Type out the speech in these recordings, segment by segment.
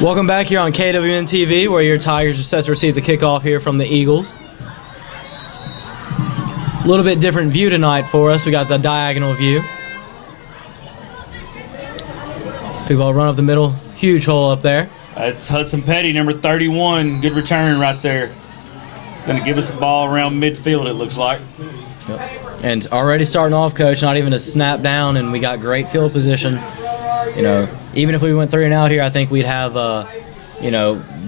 Welcome back here on KWN TV, where your Tigers are set to receive the kickoff here from the Eagles. A little bit different view tonight for us. We got the diagonal view. Big ball run up the middle. Huge hole up there. That's Hudson Petty, number 31. Good return right there. It's going to give us the ball around midfield, it looks like. Yep. And already starting off, Coach, not even a snap down, and we got great field position. You know, even if we went 3 and out here, I think we'd have,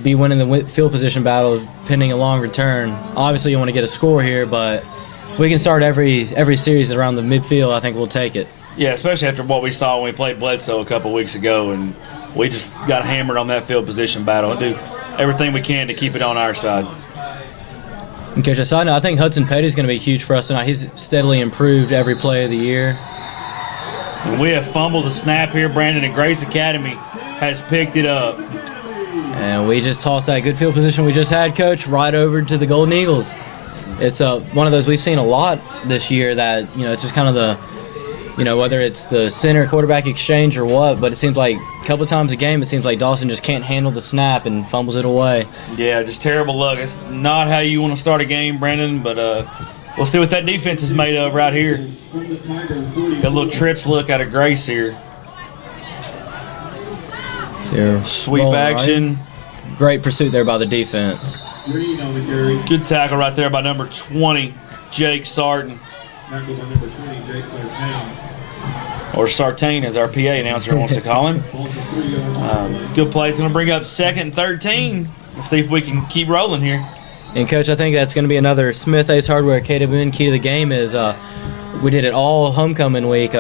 be winning the field position battle pending a long return. Obviously, you want to get a score here, but if we can start every series around the midfield, I think we'll take it. Yeah, especially after what we saw when we played Bledsoe a couple weeks ago, and we just got hammered on that field position battle and do everything we can to keep it on our side. And Coach, a side note, I think Hudson Petty's going to be huge for us tonight. He's steadily improved every play of the year. And we have fumbled a snap here, Brandon, and Grace Academy has picked it up. And we just tossed that good field position we just had, Coach, right over to the Golden Eagles. It's one of those we've seen a lot this year that, it's just kind of the, whether it's the center quarterback exchange or what, but it seems like a couple times a game, it seems like Dawson just can't handle the snap and fumbles it away. Yeah, just terrible luck. It's not how you want to start a game, Brandon, but we'll see what that defense is made of right here. Got a little trips look out of Grace here. Sweep action. Right. Great pursuit there by the defense. Good tackle right there by number 20, Jake Sartain. Tackle by number 20, Jake Sartain. Or Sartain, as our PA announcer wants to call him. Good play. It's going to bring up 2nd and 13. Let's see if we can keep rolling here. And, Coach, I think that's going to be another Smith Ace Hardware KWN key to the game is we did it all homecoming week.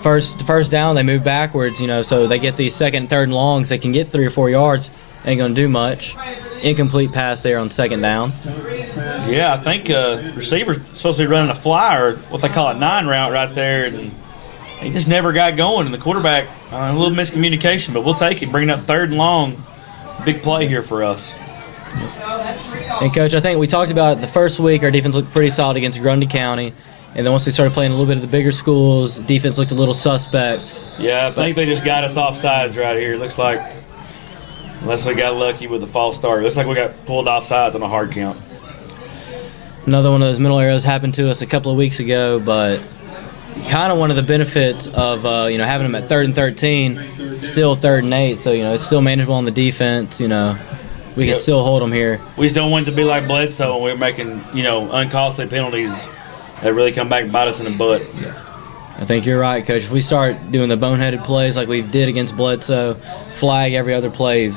First down, they move backwards, so they get these 2nd and 3rd and longs. They can get 3 or 4 yards. Ain't going to do much. Incomplete pass there on 2nd down. Yeah, I think receiver's supposed to be running a fly or what they call a 9 route right there, and he just never got going. And the quarterback, a little miscommunication, but we'll take it. Bringing up 3rd and long. Big play here for us. And, Coach, I think we talked about it the first week. Our defense looked pretty solid against Grundy County. And then once they started playing a little bit of the bigger schools, defense looked a little suspect. Yeah, I think they just got us off sides right here. Looks like, unless we got lucky with the false start, looks like we got pulled off sides on a hard count. Another one of those middle arrows happened to us a couple of weeks ago, but kind of one of the benefits of having them at 3rd and 13, still 3rd and 8. So it's still manageable on the defense. We can still hold them here. We just don't want it to be like Bledsoe when we're making uncostly penalties that really come back and bite us in the butt. Yeah. I think you're right, Coach. If we start doing the boneheaded plays like we did against Bledsoe, flag every other play,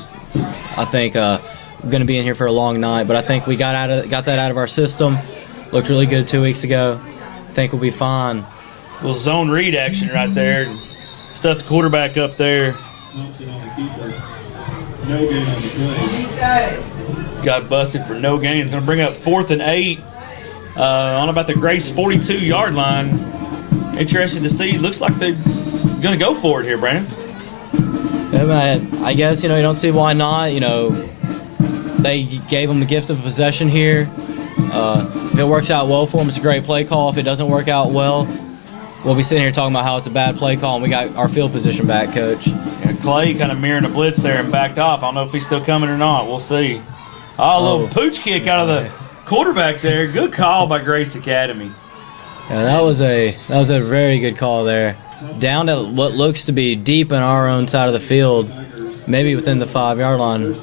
I think we're going to be in here for a long night. But I think we got that out of our system. Looked really good 2 weeks ago. I think we'll be fine. Little zone read action right there. Stuff the quarterback up there. Thompson on the keeper. No gain on the play. Got busted for no gain. It's going to bring up 4th and 8 on about the Grace 42-yard line. Interesting to see. Looks like they're going to go for it here, Brandon. Yeah, I guess, you don't see why not. They gave them the gift of possession here. If it works out well for them, it's a great play call. If it doesn't work out well, we'll be sitting here talking about how it's a bad play call, and we got our field position back, Coach. Yeah, Clay kind of mirroring a blitz there and backed off. I don't know if he's still coming or not. We'll see. A little pooch kick out of the quarterback there. Good call by Grace Academy. Yeah, that was a very good call there. Down to what looks to be deep in our own side of the field, maybe within the 5-yard line.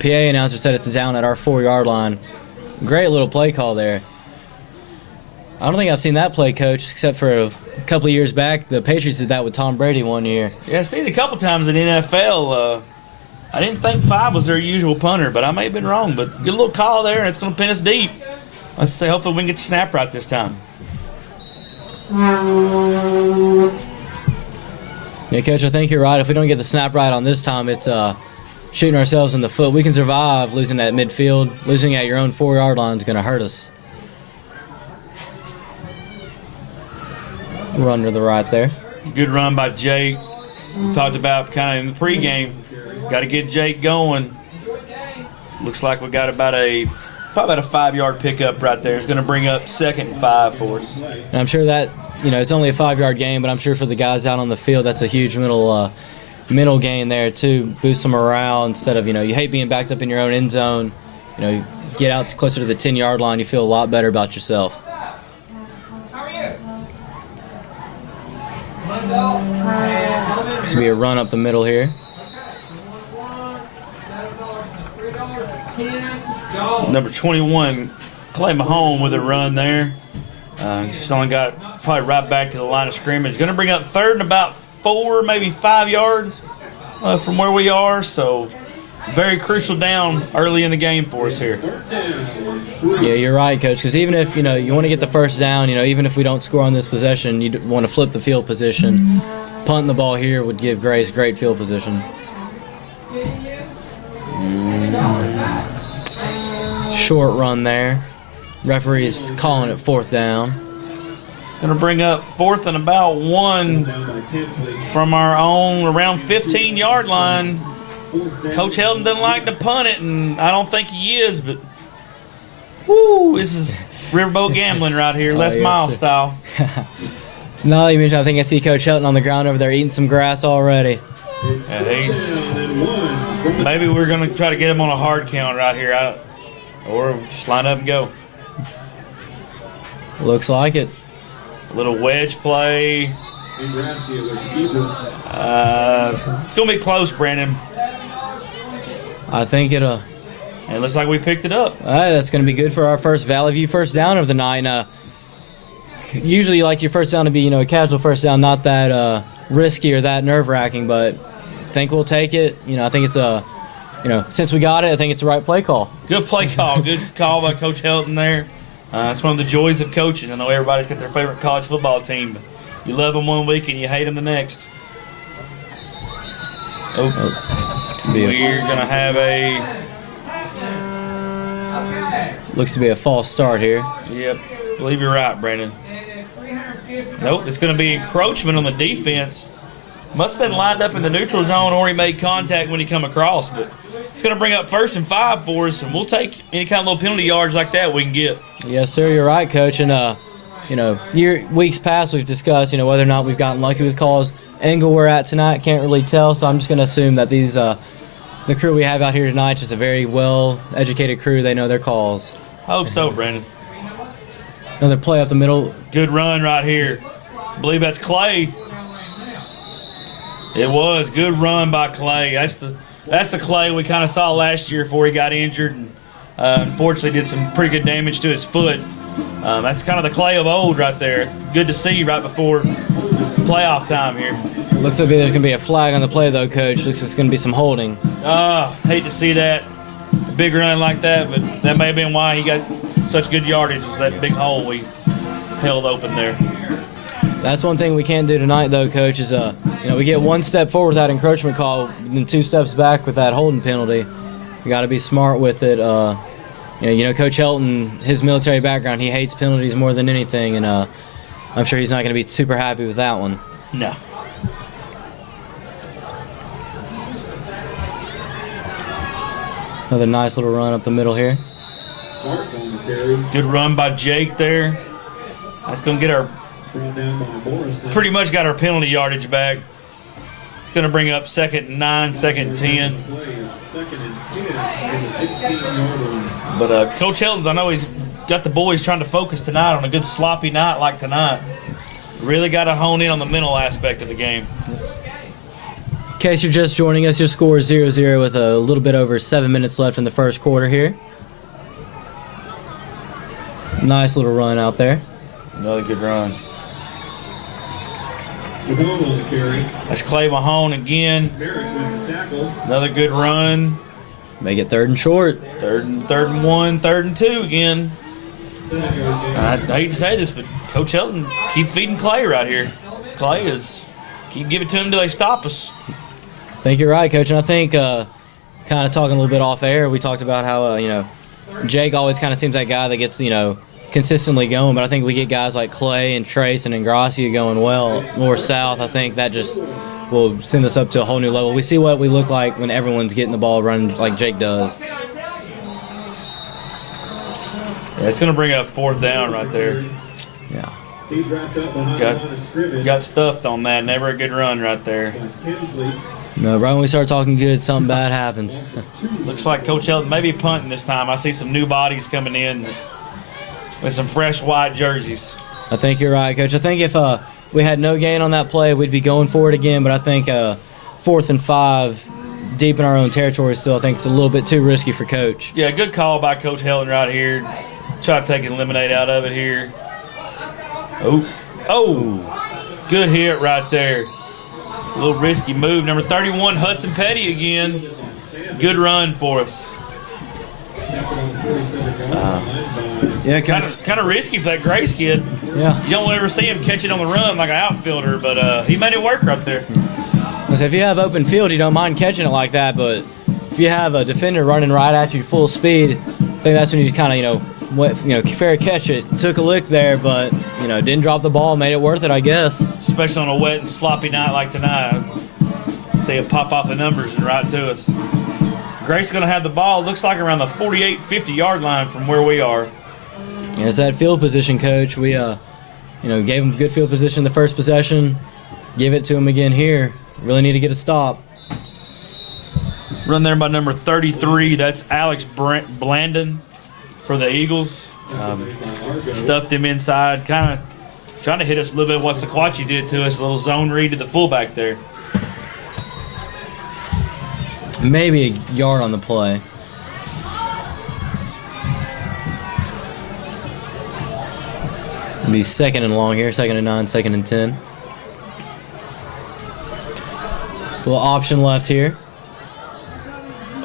PA announcer said it's down at our 4-yard line. Great little play call there. I don't think I've seen that play, Coach, except for a couple of years back. The Patriots did that with Tom Brady one year. Yeah, I've seen it a couple times in the NFL. I didn't think 5 was their usual punter, but I may have been wrong. But good little call there, and it's going to pin us deep. Let's say hopefully we can get the snap right this time. Yeah, Coach, I think you're right. If we don't get the snap right on this time, it's shooting ourselves in the foot. We can survive losing at midfield. Losing at your own 4-yard line is going to hurt us. Run to the right there. Good run by Jake. We talked about kind of in the pregame. Got to get Jake going. Looks like we got probably about a 5-yard pickup right there. It's going to bring up 2nd and 5 for us. And I'm sure that, it's only a 5-yard game, but I'm sure for the guys out on the field, that's a huge mental gain there too, boost some morale instead of, you hate being backed up in your own end zone. You get out closer to the 10-yard line, you feel a lot better about yourself. This will be a run up the middle here. Number 21, Clay Mahone with a run there. Just only got probably right back to the line of scrimmage. Going to bring up third and about 4, maybe 5 yards from where we are. So very crucial down early in the game for us here. Yeah, you're right, Coach. Because even if you want to get the first down, even if we don't score on this possession, you want to flip the field position. Punting the ball here would give Grace great field position. Short run there. Referee's calling it 4th down. It's going to bring up 4th and about 1 from our own around 15-yard line. Coach Helton doesn't like to punt it, and I don't think he is, but woo, this is riverboat gambling right here, Les Miles style. Now that you mention, I think I see Coach Helton on the ground over there eating some grass already. Yeah, maybe we're going to try to get him on a hard count right here, or just line up and go. Looks like it. A little wedge play. It's going to be close, Brandon. I think it'll. And it looks like we picked it up. That's going to be good for our first Valley View first down of the night. Usually you like your first down to be, a casual first down, not that risky or that nerve-wracking, but I think we'll take it. I think it's since we got it, I think it's the right play call. Good play call. Good call by Coach Helton there. It's one of the joys of coaching. I know everybody's got their favorite college football team, but you love them one week and you hate them the next. We're going to have looks to be a false start here. Yep. I believe you're right, Brandon. Nope, it's going to be encroachment on the defense. Must have been lined up in the neutral zone or he made contact when he come across, but it's going to bring up 1st and 5 for us, and we'll take any kind of little penalty yards like that we can get. Yes, sir, you're right, Coach. And, weeks past we've discussed, whether or not we've gotten lucky with calls. Angle we're at tonight, can't really tell, so I'm just going to assume that these the crew we have out here tonight is just a very well-educated crew. They know their calls. Hope so, Brandon. Another play up the middle. Good run right here. I believe that's Clay. It was. Good run by Clay. That's the Clay we kind of saw last year before he got injured and unfortunately did some pretty good damage to his foot. That's kind of the Clay of old right there. Good to see right before playoff time here. Looks like there's going to be a flag on the play, though, Coach. Looks like it's going to be some holding. Hate to see that. A big run like that, but that may have been why he got such good yardage, was that big hole we held open there. That's one thing we can't do tonight, though, Coach, is we get 1 step forward with that encroachment call, then 2 steps back with that holding penalty. We got to be smart with it. Coach Helton, his military background, he hates penalties more than anything, and I'm sure he's not going to be super happy with that one. No. Another nice little run up the middle here. Good run by Jake there. That's going to get pretty much got our penalty yardage back. It's going to bring up 2nd and 9, 2nd and 10. But Coach Helton, I know he's got the boys trying to focus tonight on a good sloppy night like tonight. Really got to hone in on the mental aspect of the game. In case you're just joining us, your score is 0-0 with a little bit over 7 minutes left in the first quarter here. Nice little run out there. Another good run. That's Clay Mahone again. Another good run. Make it 3rd and short. 3rd and 1, 3rd and 2 again. I hate to say this, but Coach Helton, keep feeding Clay right here. Clay is keep giving it to him until they stop us. I think you're right, Coach. And I think kind of talking a little bit off air, we talked about how, Jake always kind of seems like a guy that gets, consistently going. But I think we get guys like Clay and Trace and Ingracia going well more south. I think that just will send us up to a whole new level. We see what we look like when everyone's getting the ball running like Jake does. Yeah, it's going to bring up 4th down right there. Yeah. Got stuffed on that. Never a good run right there. No, right when we start talking good, something bad happens. Looks like Coach Helton may be punting this time. I see some new bodies coming in with some fresh white jerseys. I think you're right, Coach. I think if we had no gain on that play, we'd be going for it again. But I think 4th and 5, deep in our own territory still, I think it's a little bit too risky for Coach. Yeah, good call by Coach Helton right here. Try to take an eliminate out of it here. Oh, good hit right there. A little risky move. Number 31, Hudson Petty again. Good run for us. Yeah, Kind of risky for that Grace kid. Yeah. You don't ever see him catch it on the run like an outfielder, but he made it work right there. If you have open field, you don't mind catching it like that, but if you have a defender running right at you full speed, I think that's when you kind of, fair catch it. Took a lick there, but, didn't drop the ball, made it worth it, I guess. Especially on a wet and sloppy night like tonight. See it pop off the numbers and right to us. Grace is going to have the ball, looks like around the 48, 50-yard line from where we are. And it's that field position, Coach. We, gave him good field position the first possession. Give it to him again here. Really need to get a stop. Run there by number 33. That's Alex Blandon for the Eagles. Stuffed him inside, kind of trying to hit us a little bit what Sequatchie did to us. A little zone read to the fullback there. Maybe a yard on the play. It'll be 2nd and long here, 2nd and 9, 2nd and 10. Little option left here.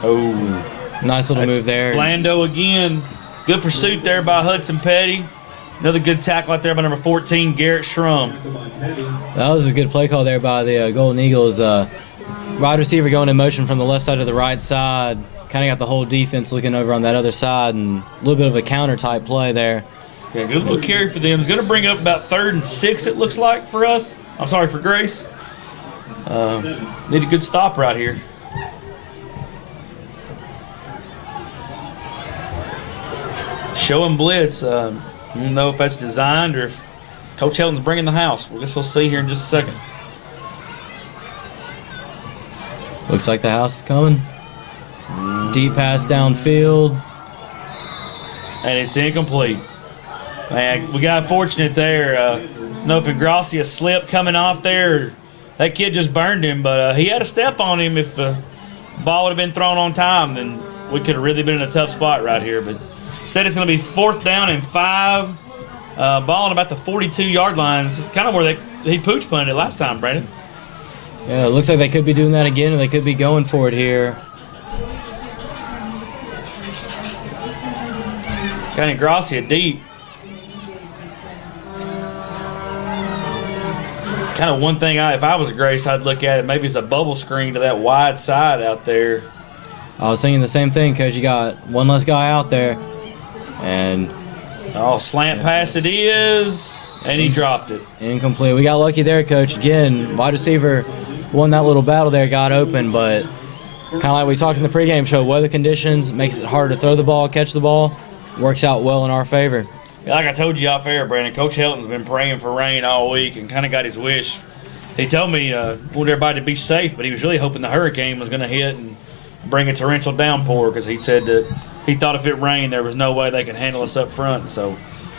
Oh, Nice little move there. Blando again. Good pursuit there by Hudson Petty. Another good tackle out there by number 14, Garrett Schrum. That was a good play call there by the Golden Eagles. Wide receiver going in motion from the left side to the right side. Kind of got the whole defense looking over on that other side, and a little bit of a counter type play there. Yeah, good little carry for them. It's going to bring up about 3rd and 6, it looks like, for us. I'm sorry, for Grace. Need a good stop right here. Show and blitz. I don't know if that's designed or if Coach Helton's bringing the house. I guess we'll see here in just a second. Looks like the house is coming. Deep pass downfield. And it's incomplete. Man, we got fortunate there. I don't know if Ingrassia slipped coming off there. That kid just burned him, but he had a step on him. If the ball would have been thrown on time, then we could have really been in a tough spot right here. But instead, it's going to be 4th down and 5. Ball on about the 42-yard line. This is kind of where he pooch punted it last time, Brandon. Yeah, it looks like they could be doing that again, or they could be going for it here. Got Ingrassia deep. Kind of one thing, if I was Grace, I'd look at it. Maybe it's a bubble screen to that wide side out there. I was thinking the same thing, because you got one less guy out there. And Slant pass it is, and he dropped it. Incomplete. We got lucky there, Coach. Again, wide receiver won that little battle there, got open, but kind of like we talked in the pregame show, weather conditions makes it hard to throw the ball, catch the ball. Works out well in our favor. Like I told you off air, Brandon, Coach Helton's been praying for rain all week and kind of got his wish. He told me wanted everybody to be safe, but he was really hoping the hurricane was going to hit and bring a torrential downpour, because he said that he thought if it rained, there was no way they could handle us up front. So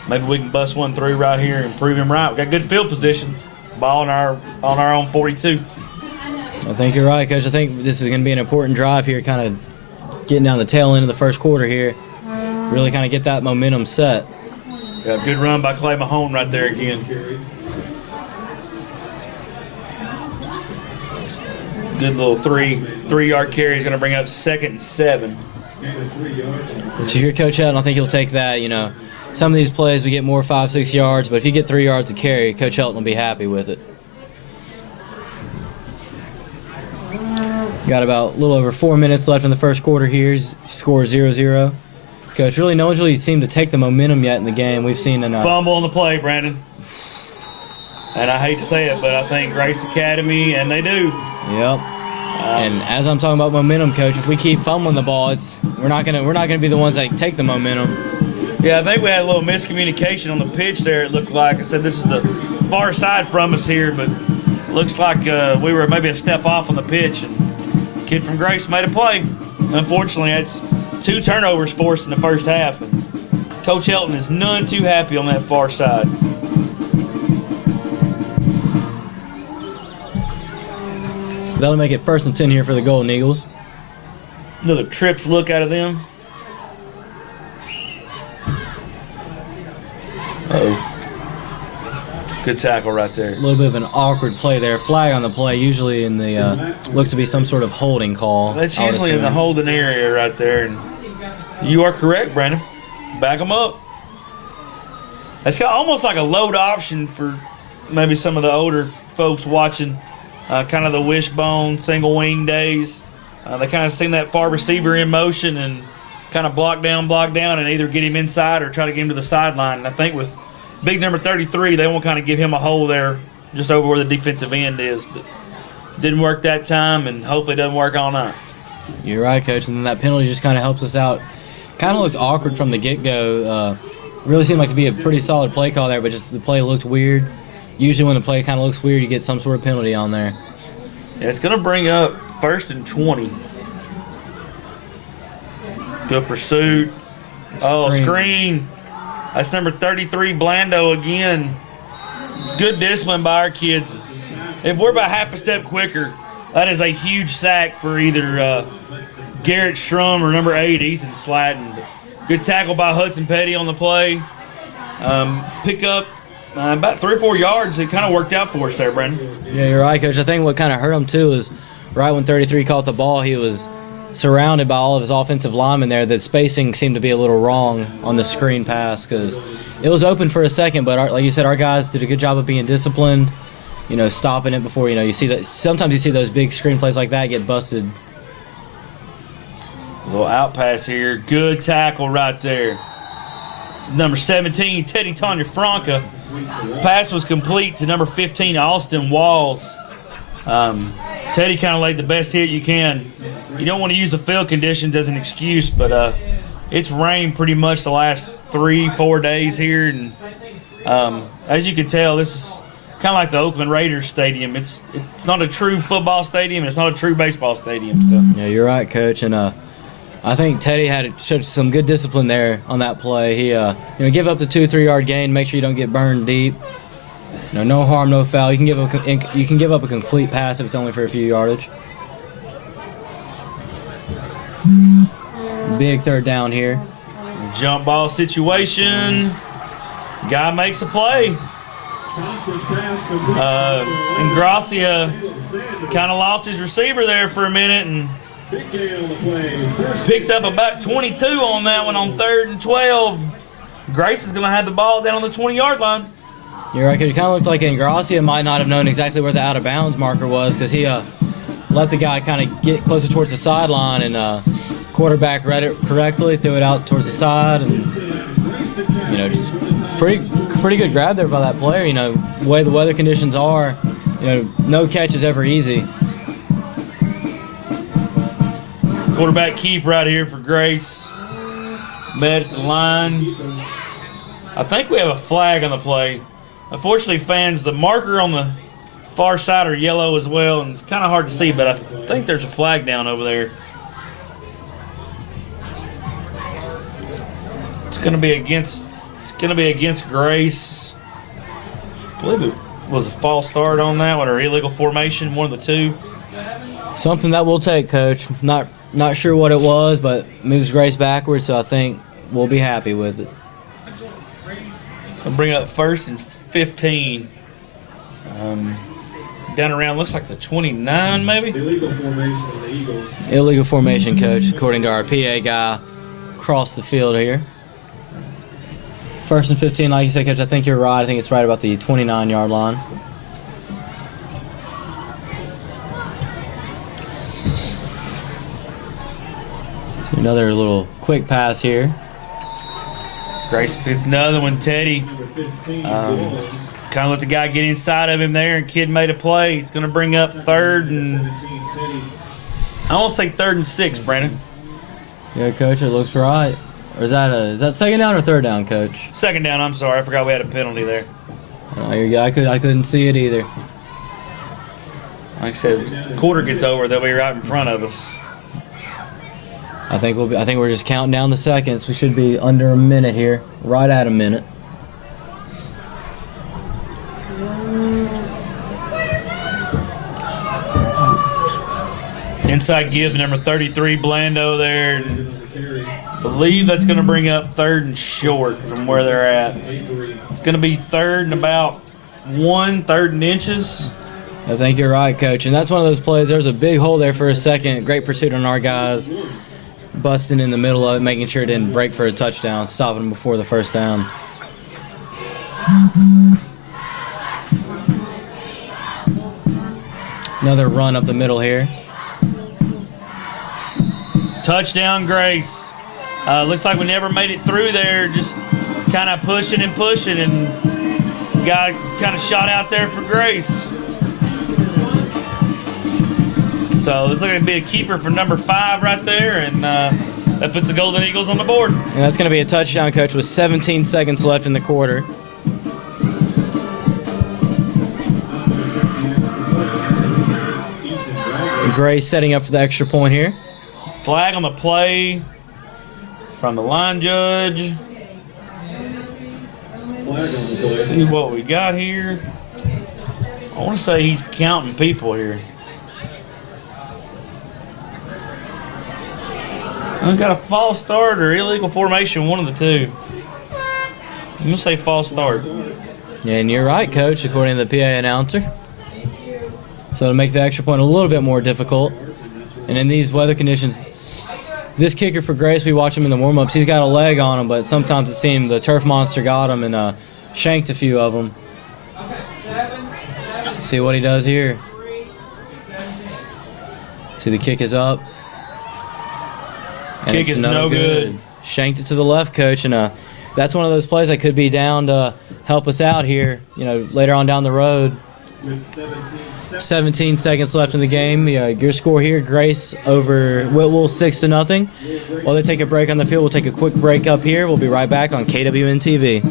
maybe we can bust one through right here and prove him right. We got good field position. Ball on our own 42. I think you're right, Coach. I think this is going to be an important drive here, kind of getting down the tail end of the first quarter here. Really kind of get that momentum set. Got a good run by Clay Mahone right there again. Good little three-yard carry. He's going to bring up 2nd and 7. But you hear Coach Helton, I think he'll take that. Some of these plays we get more 5-6 yards, but if you get 3 yards to carry, Coach Helton will be happy with it. Got about a little over 4 minutes left in the first quarter here. Score 0-0. Coach, really no one's really seemed to take the momentum yet in the game. We've seen enough. Fumble on the play, Brandon. And I hate to say it, but I think Grace Academy, and they do. Yep. And as I'm talking about momentum, Coach, if we keep fumbling the ball, we're not gonna be the ones that take the momentum. Yeah, I think we had a little miscommunication on the pitch there. It looked like I said this is the far side from us here, but looks like we were maybe a step off on the pitch, and kid from Grace made a play. Unfortunately, that's 2 turnovers forced in the first half, and Coach Helton is none too happy on that far side. That'll make it 1st and 10 here for the Golden Eagles. Another trips look out of them. Uh-oh. Good tackle right there. A little bit of an awkward play there. Flag on the play, usually in the looks to be some sort of holding call. That's usually in the holding area right there. And you are correct, Brandon. Back them up. That's almost like a load option for maybe some of the older folks watching kind of the wishbone, single wing days. They kind of seen that far receiver in motion and kind of block down, and either get him inside or try to get him to the sideline. And I think with big number 33, they want to kind of give him a hole there just over where the defensive end is. But didn't work that time, and hopefully it doesn't work all night. You're right, Coach. And then that penalty just kind of helps us out. Kind of looked awkward from the get-go. Really seemed like to be a pretty solid play call there, but just the play looked weird. Usually when the play kind of looks weird, you get some sort of penalty on there. Yeah, it's going to bring up 1st and 20. Good pursuit. Oh, screen. That's number 33, Blando again. Good discipline by our kids. If we're about half a step quicker, that is a huge sack for either Garrett Strum or number 8, Ethan Slatton. Good tackle by Hudson Petty on the play. Pick up about 3 or 4 yards. It kind of worked out for us there, Brandon. Yeah, you're right, Coach. I think what kind of hurt him, too, is right when 33 caught the ball, he was surrounded by all of his offensive linemen there. That spacing seemed to be a little wrong on the screen pass because it was open for a second, but like you said, our guys did a good job of being disciplined, stopping it before, you see that. Sometimes you see those big screen plays like that get busted. A little out pass here. Good tackle right there. Number 17, Teddy Tanya Franca. Pass was complete to number 15, Austin Walls. Teddy kind of laid the best hit you can. You don't want to use the field conditions as an excuse, but it's rained pretty much the last 3-4 days here. And as you can tell, this is kind of like the Oakland Raiders stadium. It's not a true football stadium, and it's not a true baseball stadium. So yeah, you're right, Coach. And I think Teddy showed some good discipline there on that play. He give up the 2-3 yard gain, make sure you don't get burned deep. No harm, no foul. You can give up a complete pass if it's only for a few yardage. Big 3rd down here. Jump ball situation. Guy makes a play. Ingracia kind of lost his receiver there for a minute and picked up about 22 on that one on 3rd and 12. Grace is going to have the ball down on the 20-yard line. You're right, because it kind of looked like Ingracia might not have known exactly where the out-of-bounds marker was because he let the guy kind of get closer towards the sideline, and quarterback read it correctly, threw it out towards the side, and just pretty good grab there by that player. The way the weather conditions are, no catch is ever easy. Quarterback keep right here for Grace. Met at the line. I think we have a flag on the play. Unfortunately, fans, the marker on the far side are yellow as well, and it's kind of hard to see, but I think there's a flag down over there. It's going to be against Grace. I believe it was a false start on that one, or illegal formation, one of the two. Something that we'll take, Coach. Not sure what it was, but moves Grace backwards, so I think we'll be happy with it. It's going to bring up 1st and 15. Down around, looks like the 29 maybe? Illegal formation on the Eagles. Illegal formation, Coach, according to our PA guy across the field here. 1st and 15, like you said, Coach, I think you're right. I think it's right about the 29-yard line. So another little quick pass here. Grace picks another one, Teddy. Kind of let the guy get inside of him there, and kid made a play. It's going to bring up 3rd and I won't say 3rd and 6, Brandon. Yeah, Coach, it looks right. Or is that 2nd down or 3rd down, Coach? 2nd down. I'm sorry, I forgot we had a penalty there. I couldn't see it either. Like I said, quarter gets over, they'll be right in front of us. I think we're just counting down the seconds. We should be under a minute here, right at a minute. Inside give number 33, Blando there. And believe that's going to bring up third and short from where they're at. It's going to be third and about third and inches. I think you're right, Coach. And that's one of those plays. There's a big hole there for a second. Great pursuit on our guys. Busting in the middle of it, making sure it didn't break for a touchdown, stopping them before the first down. Another run up the middle here. Touchdown, Grace. Looks like we never made it through there. Just kind of pushing and pushing, and got kind of shot out there for Grace. So it's looking to be a keeper for number 5 right there, and that puts the Golden Eagles on the board. And that's going to be a touchdown, Coach, with 17 seconds left in the quarter. And Grace setting up for the extra point here. Flag on the play from the line judge. Let's see what we got here. I want to say he's counting people here. I've got a false start or illegal formation, one of the two. I'm going to say false start. And you're right, Coach, according to the PA announcer. So to make the extra point a little bit more difficult. And in these weather conditions, this kicker for Grace, we watch him in the warm-ups, he's got a leg on him, but sometimes it seemed the turf monster got him and shanked a few of them. See what he does here. See, the kick is up. And kick is no good. Shanked it to the left, Coach, and that's one of those plays that could be down to help us out here, later on down the road. 17 seconds left in the game. Your score here, Grace over Whitwell, 6-0. While they take a break on the field, we'll take a quick break up here. We'll be right back on KWN TV.